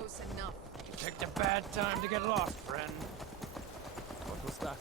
close enough. You picked a bad time to get lost, friend. What was that?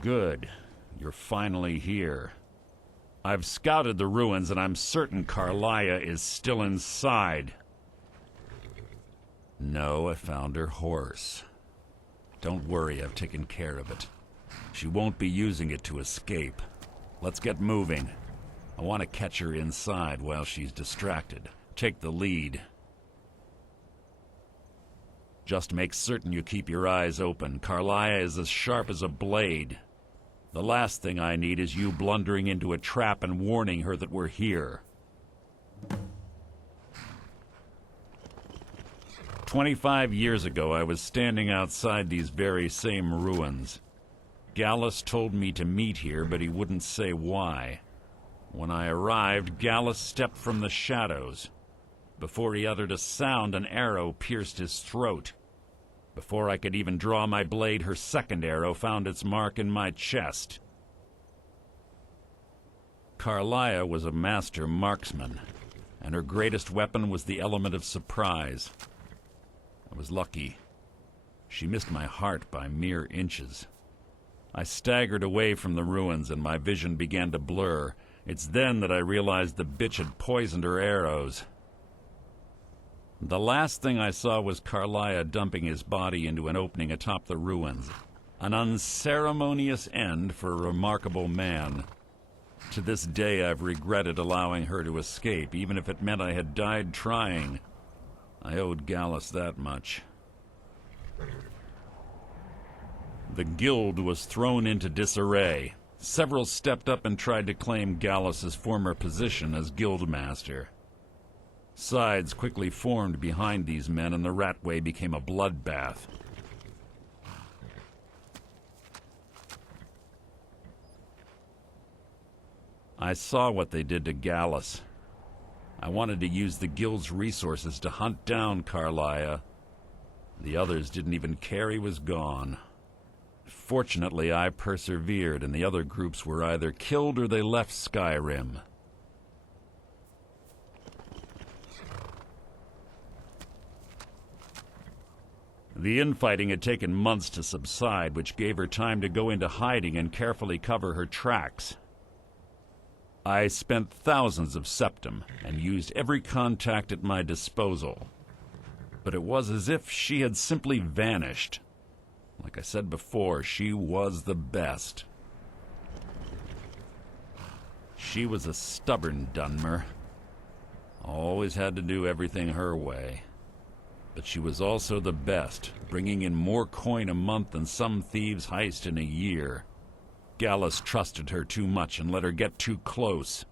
Good. You're finally here. I've scouted the ruins and I'm certain Carlia is still inside. No, I found her horse. Don't worry, I've taken care of it. She won't be using it to escape. Let's get moving. I want to catch her inside while she's distracted. Take the lead. Just make certain you keep your eyes open. Carlia is as sharp as a blade. The last thing I need is you blundering into a trap and warning her that we're here. 25 years ago, I was standing outside these very same ruins. Gallus told me to meet here, but he wouldn't say why. When I arrived, Gallus stepped from the shadows. Before he uttered a sound, an arrow pierced his throat. Before I could even draw my blade, her second arrow found its mark in my chest. Carlia was a master marksman, and her greatest weapon was the element of surprise. I was lucky. She missed my heart by mere inches. I staggered away from the ruins, and my vision began to blur. It's then that I realized the bitch had poisoned her arrows. The last thing I saw was Carlia dumping his body into an opening atop the ruins. An unceremonious end for a remarkable man. To this day, I've regretted allowing her to escape, even if it meant I had died trying. I owed Gallus that much. The guild was thrown into disarray. Several stepped up and tried to claim Gallus's former position as guildmaster. Sides quickly formed behind these men, and the Ratway became a bloodbath. I saw what they did to Gallus. I wanted to use the guild's resources to hunt down Carlia. The others didn't even care he was gone. Fortunately, I persevered, and the other groups were either killed or they left Skyrim. The infighting had taken months to subside, which gave her time to go into hiding and carefully cover her tracks. I spent thousands of septum and used every contact at my disposal. But it was as if she had simply vanished. Like I said before, she was the best. She was a stubborn Dunmer. Always had to do everything her way. But she was also the best, bringing in more coin a month than some thieves heist in a year. Gallus trusted her too much and let her get too close.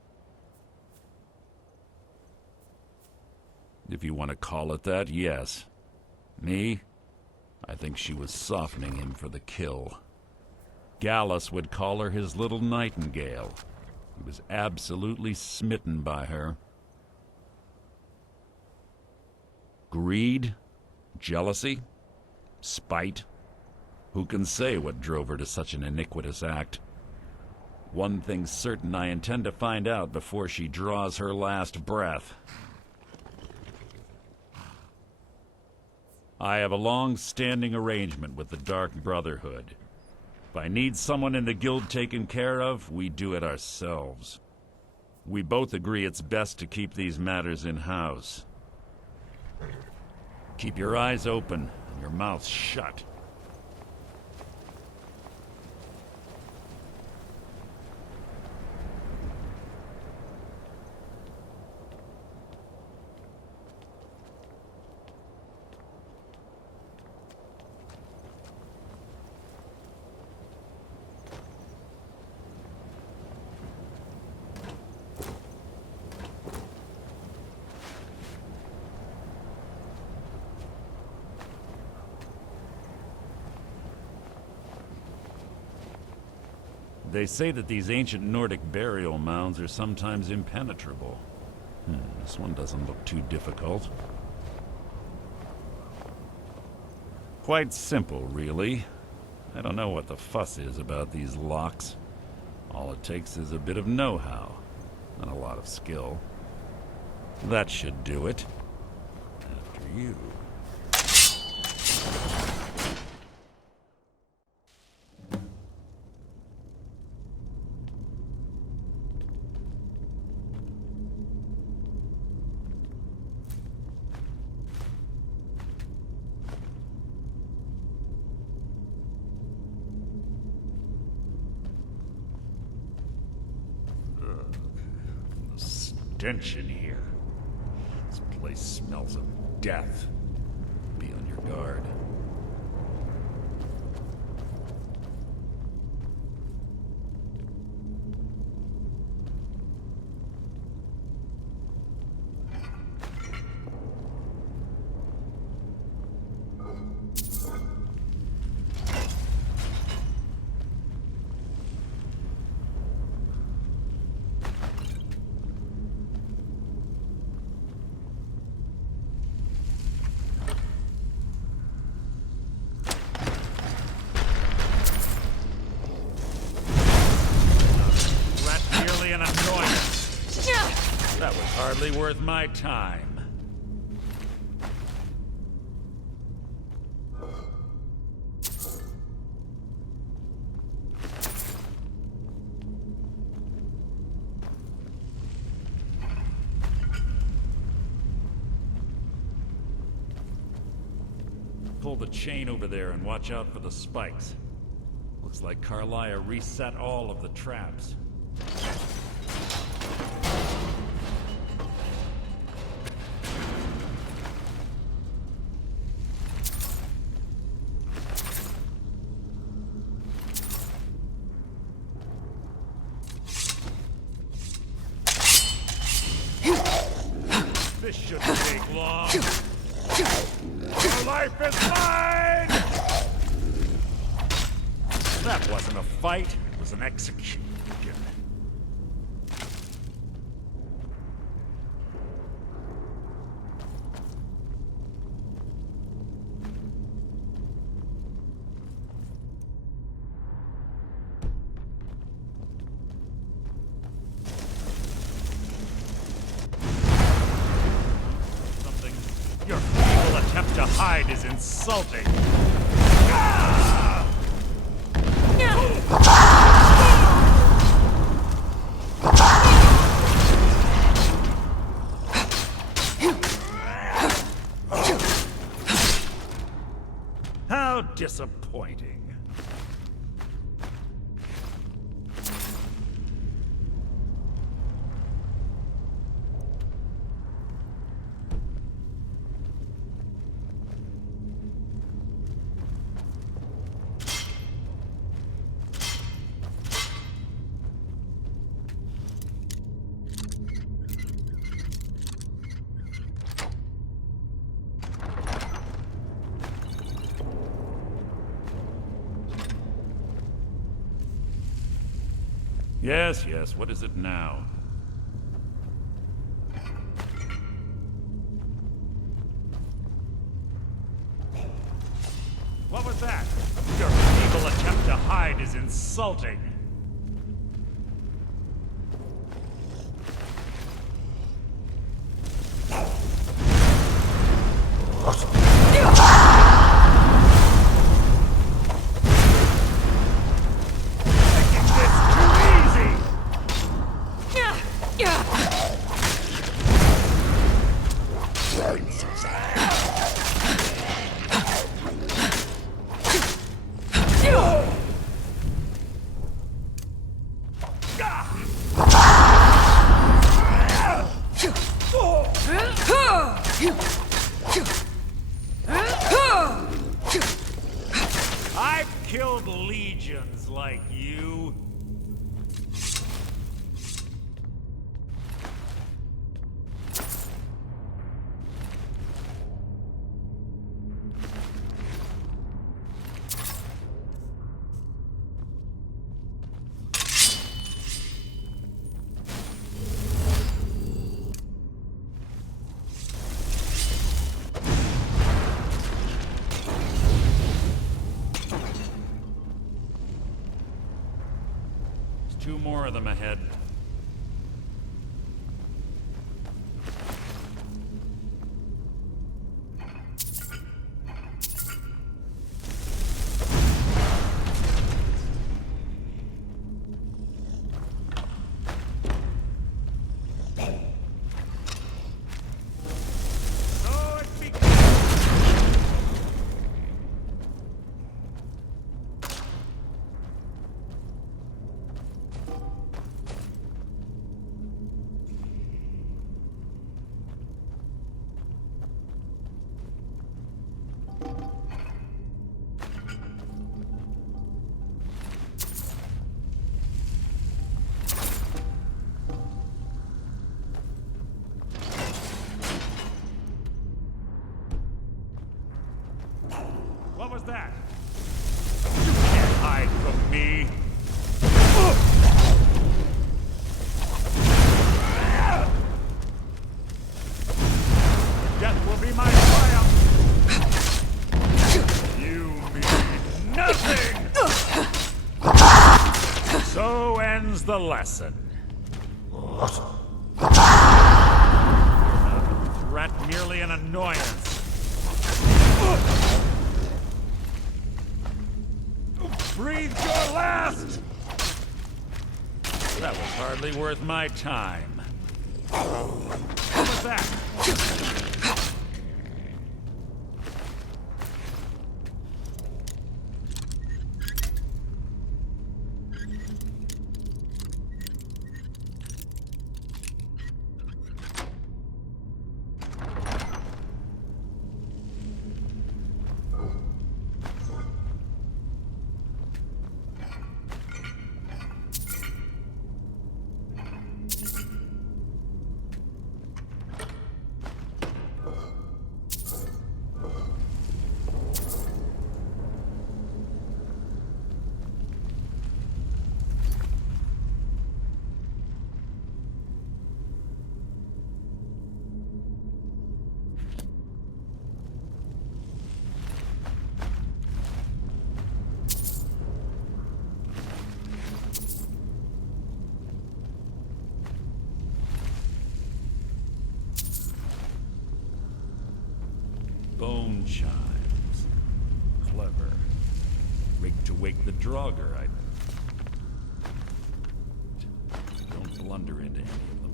If you want to call it that, yes. Me? I think she was softening him for the kill. Gallus would call her his little nightingale. He was absolutely smitten by her. Greed? Jealousy? Spite? Who can say what drove her to such an iniquitous act? One thing's certain, I intend to find out before she draws her last breath. I have a long-standing arrangement with the Dark Brotherhood. If I need someone in the guild taken care of, we do it ourselves. We both agree it's best to keep these matters in-house. Keep your eyes open and your mouth shut. They say that these ancient Nordic burial mounds are sometimes impenetrable. This one doesn't look too difficult. Quite simple, really. I don't know what the fuss is about these locks. All it takes is a bit of know-how, and a lot of skill. That should do it. After you. Stench in here. This place smells of death. Be on your guard. That was hardly worth my time. Pull the chain over there and watch out for the spikes. Looks like Carlia reset all of the traps. This shouldn't take long. Your life is mine! That wasn't a fight, it was an execution. Your feeble attempt to hide hide is insulting. How disappointing. Yes, yes, what is it now? What was that? Your feeble attempt to hide is insulting. I've killed legions like you. Two more of them ahead. What was that? You can't hide from me. Death will be my triumph. You mean nothing. So ends the lesson. You're not a threat, merely an annoyance. Breathe your last! That was hardly worth my time. What was that? the Draugr, I don't blunder into any of them.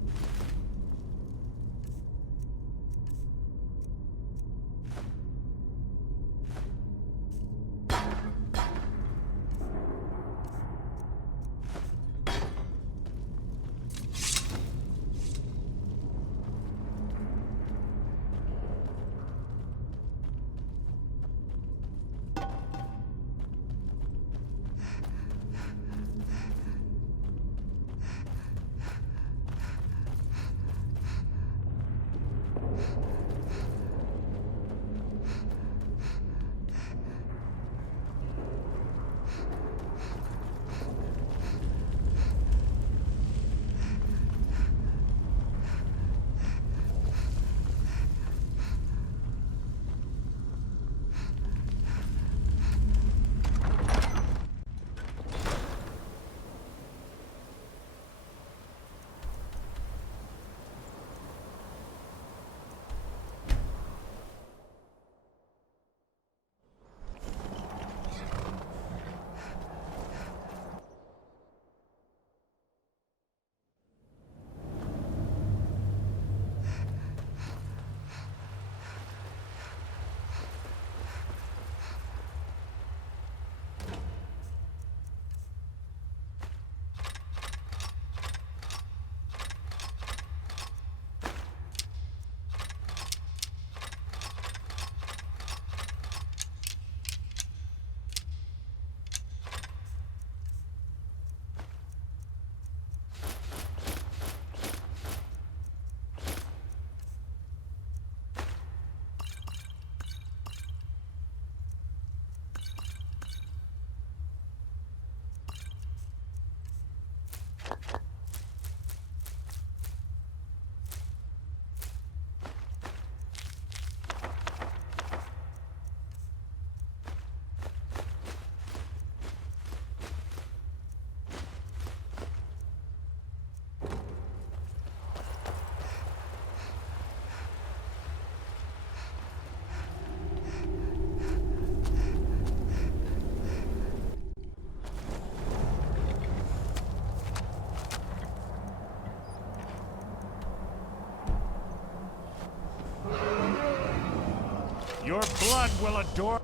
Your blood will adore...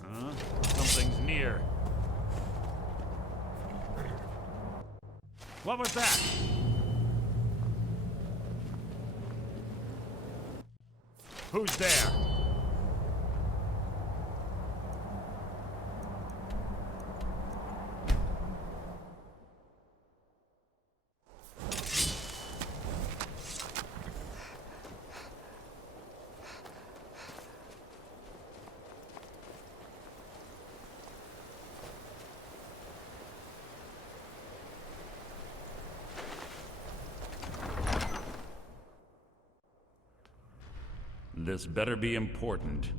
Huh? Something's near. What was that? Who's there? This better be important.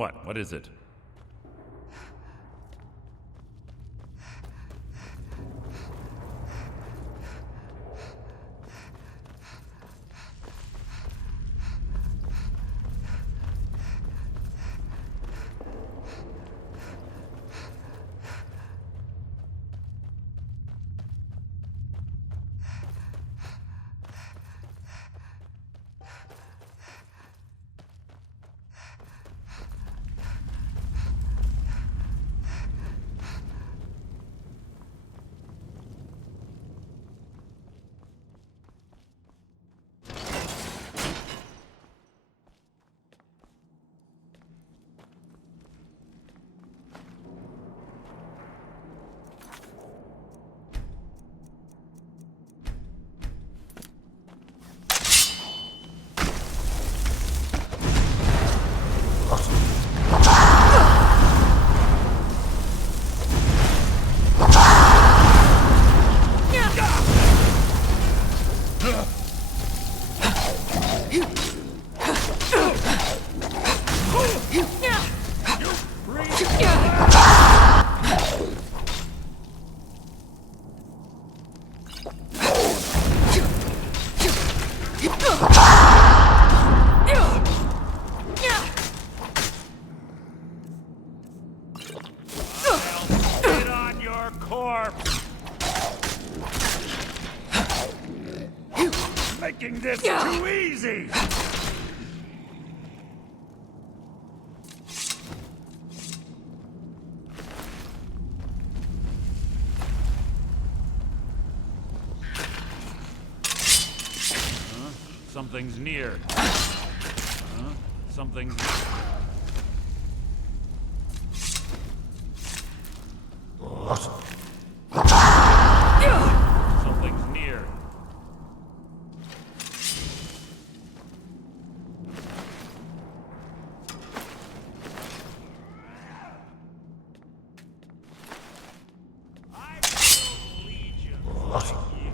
What? What is it? Get on your corpse! Making this too easy! Something's near. Something's near. Something's near. I build legions like you.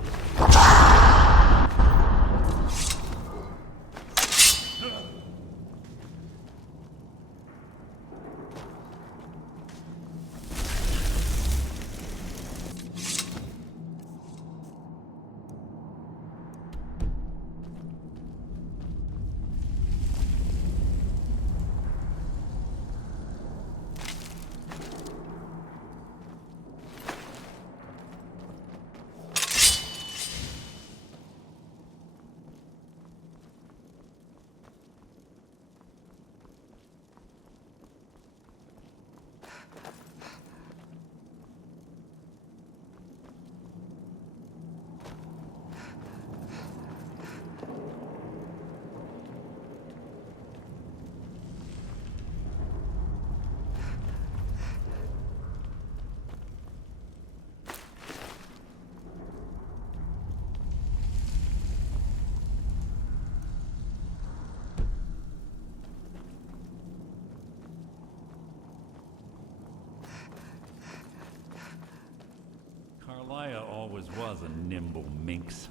Carlia always was a nimble minx.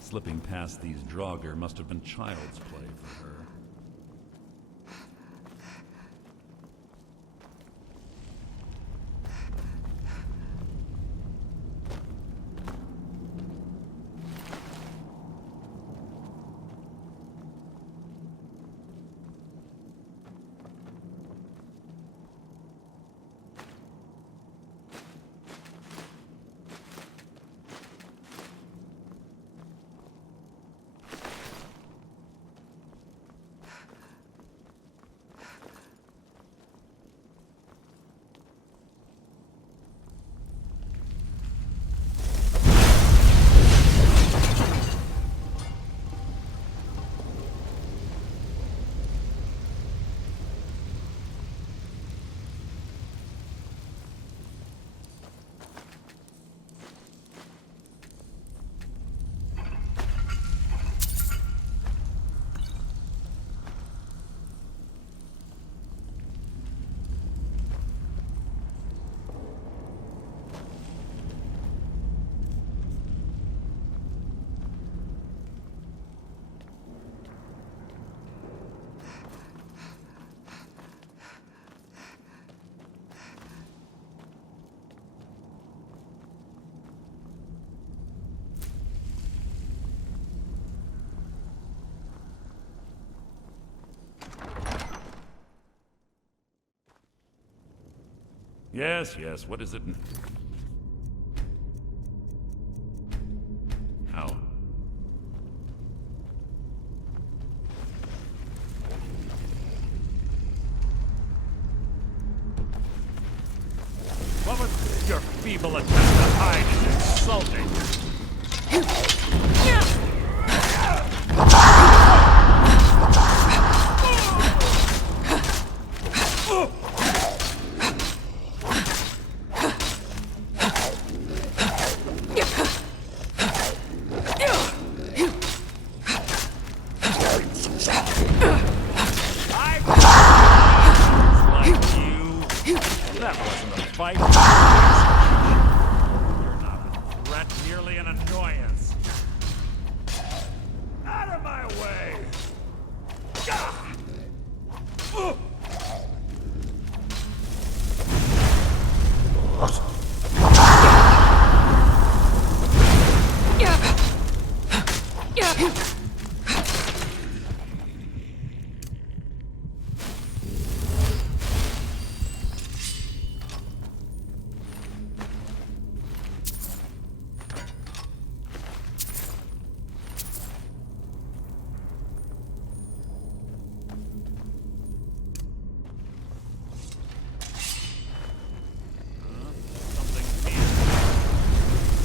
Slipping past these Draugr must have been child's play for her. Yes, yes, what is it? Ow. What was your feeble attempt to hide is insulting. That wasn't a fight. You're not a threat, merely an annoyance. Out of my way! Gah! Ugh!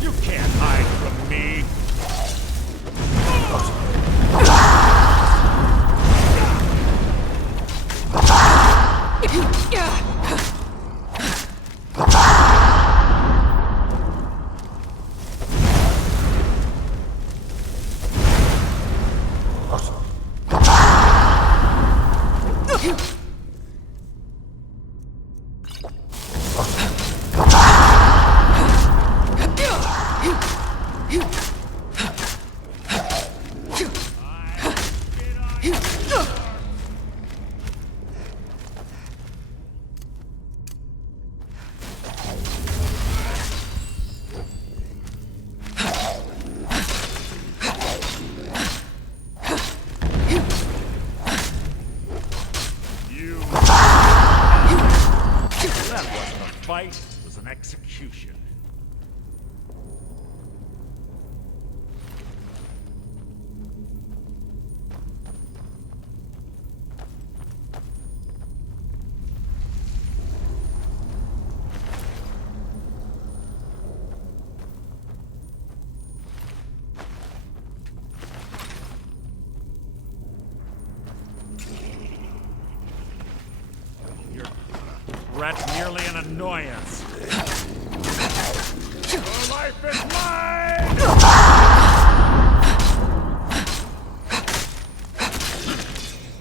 You can't hide from me! That wasn't a fight, it was an execution. Rat's merely an annoyance. Your life is mine!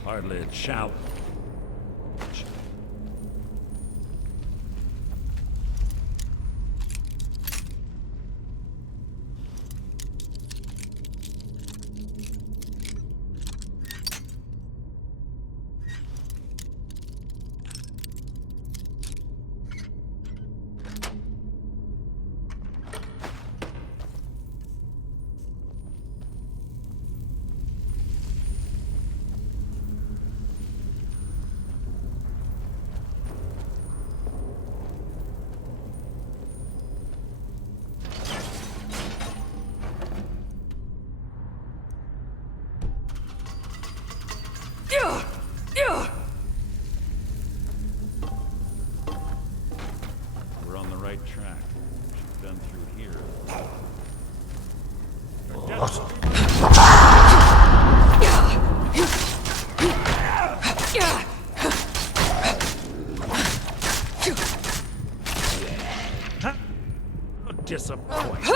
Hardly a challenge. We're on the right track. We've been through here. Disappointing.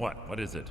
What? What is it?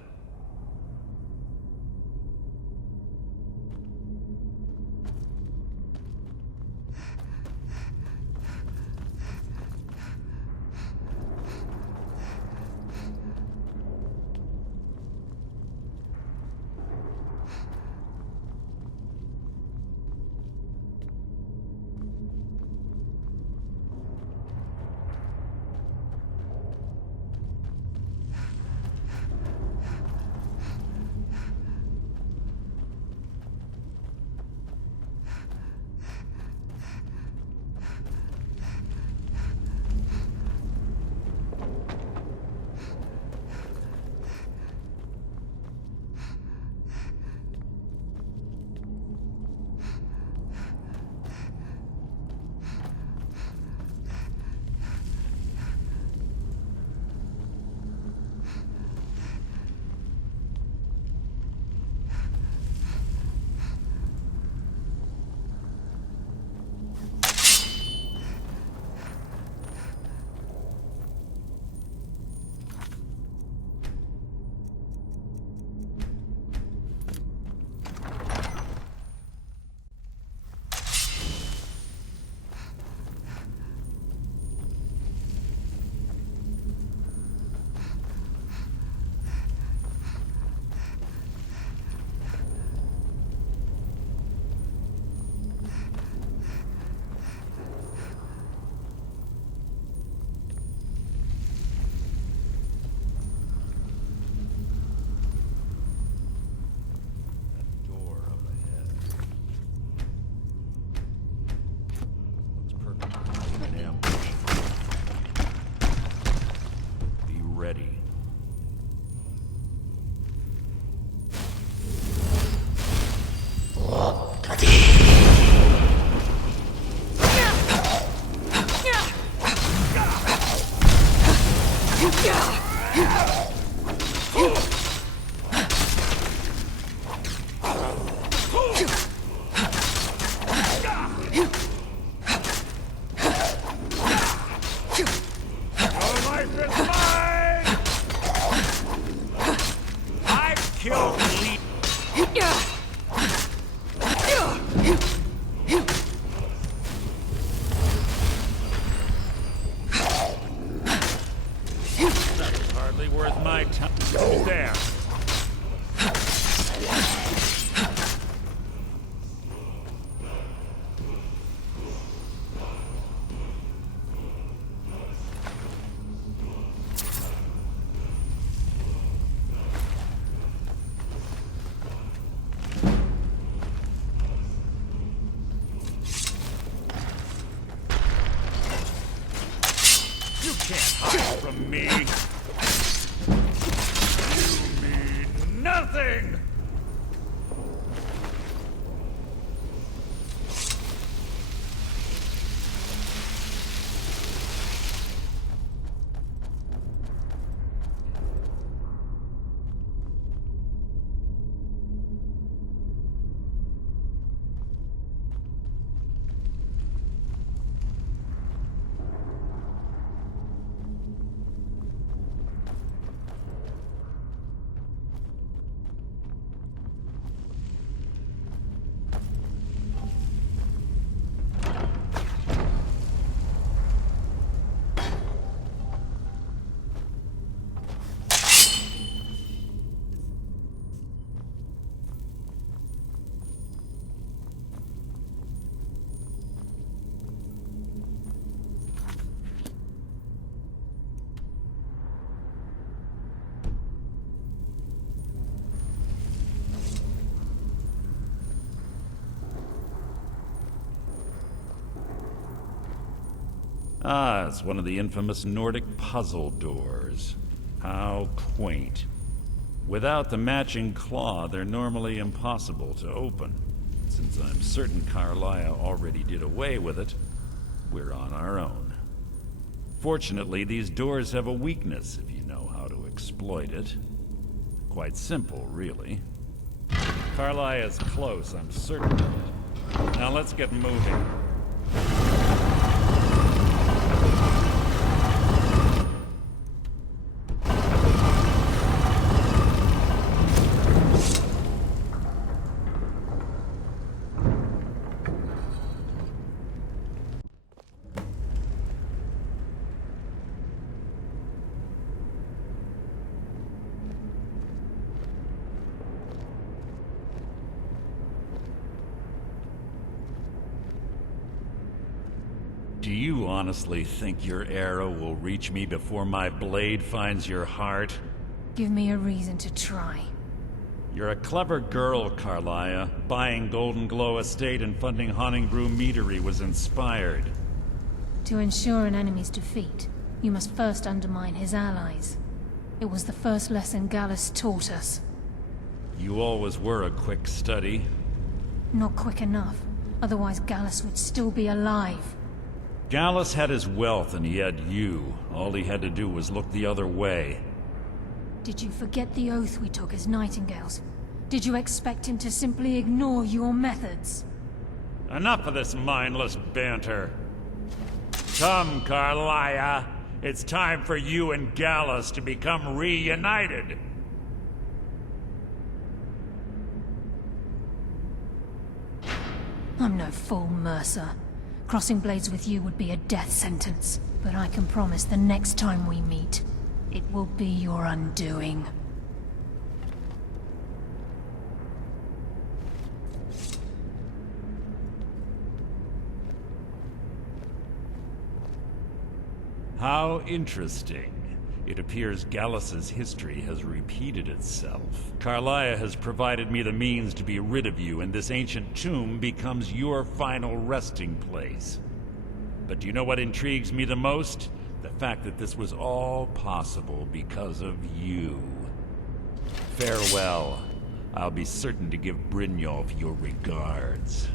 Ready. Worth my time. There. You can't hide from me. Nothing! Ah, it's one of the infamous Nordic puzzle doors. How quaint. Without the matching claw, they're normally impossible to open. Since I'm certain Carlia already did away with it, we're on our own. Fortunately, these doors have a weakness if you know how to exploit it. Quite simple, really. Carlia is close, I'm certain of it. Now let's get moving. Do you honestly think your arrow will reach me before my blade finds your heart? Give me a reason to try. You're a clever girl, Carlia. Buying Golden Glow Estate and funding Honningbrew Meadery was inspired. To ensure an enemy's defeat, you must first undermine his allies. It was the first lesson Gallus taught us. You always were a quick study. Not quick enough, otherwise Gallus would still be alive. Gallus had his wealth and he had you. All he had to do was look the other way. Did you forget the oath we took as Nightingales? Did you expect him to simply ignore your methods? Enough of this mindless banter. Come, Carlia. It's time for you and Gallus to become reunited. I'm no fool, Mercer. Crossing blades with you would be a death sentence. But I can promise the next time we meet, it will be your undoing. How interesting. It appears Gallus's history has repeated itself. Carlia has provided me the means to be rid of you, and this ancient tomb becomes your final resting place. But do you know what intrigues me the most? The fact that this was all possible because of you. Farewell. I'll be certain to give Brynjolf your regards.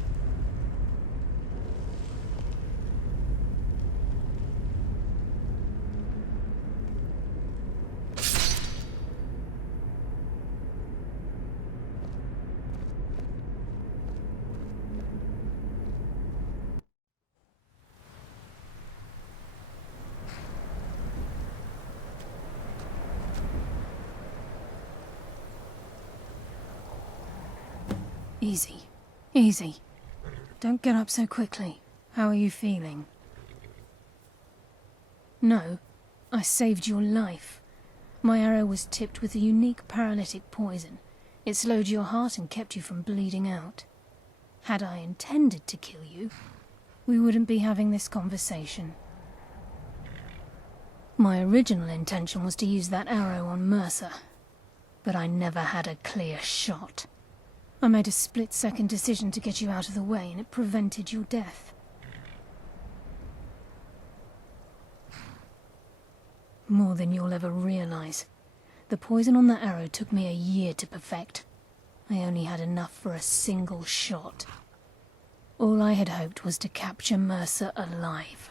Easy. Easy. Don't get up so quickly. How are you feeling? No. I saved your life. My arrow was tipped with a unique paralytic poison. It slowed your heart and kept you from bleeding out. Had I intended to kill you, we wouldn't be having this conversation. My original intention was to use that arrow on Mercer, but I never had a clear shot. I made a split-second decision to get you out of the way, and it prevented your death. More than you'll ever realize. The poison on that arrow took me a year to perfect. I only had enough for a single shot. All I had hoped was to capture Mercer alive.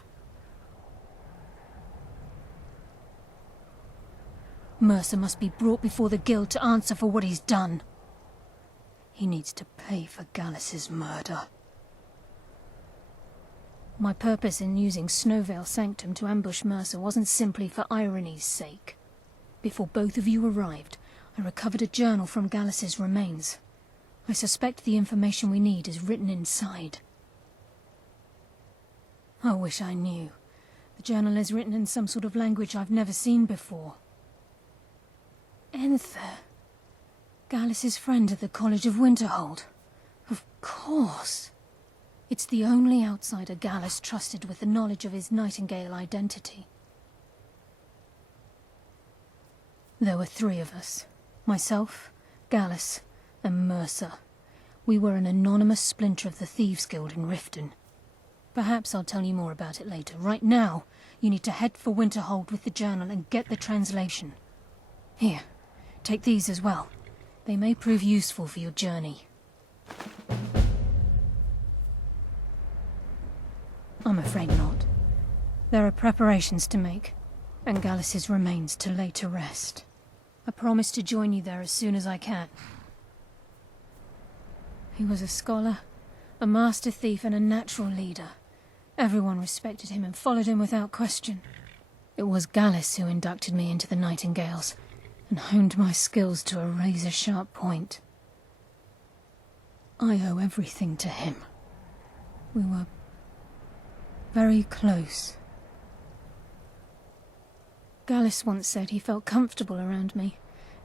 Mercer must be brought before the Guild to answer for what he's done. He needs to pay for Gallus's murder. My purpose in using Snowvale Sanctum to ambush Mercer wasn't simply for irony's sake. Before both of you arrived, I recovered a journal from Gallus's remains. I suspect the information we need is written inside. I wish I knew. The journal is written in some sort of language I've never seen before. Enther. Gallus's friend at the College of Winterhold. Of course. It's the only outsider Gallus trusted with the knowledge of his Nightingale identity. There were 3 of us. Myself, Gallus, and Mercer. We were an anonymous splinter of the Thieves' Guild in Riften. Perhaps I'll tell you more about it later. Right now, you need to head for Winterhold with the journal and get the translation. Here, take these as well. They may prove useful for your journey. I'm afraid not. There are preparations to make, and Gallus's remains to lay to rest. I promise to join you there as soon as I can. He was a scholar, a master thief, and a natural leader. Everyone respected him and followed him without question. It was Gallus who inducted me into the Nightingales, and honed my skills to a razor-sharp point. I owe everything to him. We were very close. Gallus once said he felt comfortable around me,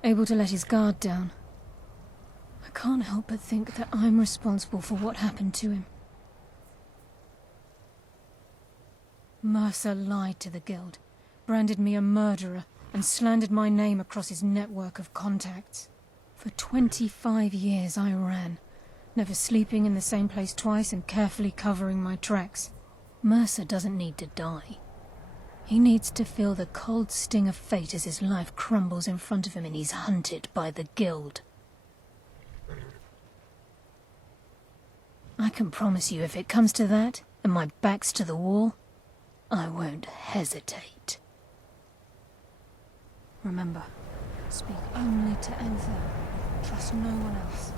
able to let his guard down. I can't help but think that I'm responsible for what happened to him. Mercer lied to the Guild, branded me a murderer, and slandered my name across his network of contacts. For 25 years I ran, never sleeping in the same place twice and carefully covering my tracks. Mercer doesn't need to die. He needs to feel the cold sting of fate as his life crumbles in front of him and he's hunted by the Guild. I can promise you if it comes to that, and my back's to the wall, I won't hesitate. Remember, speak only to Anthem. Trust no one else.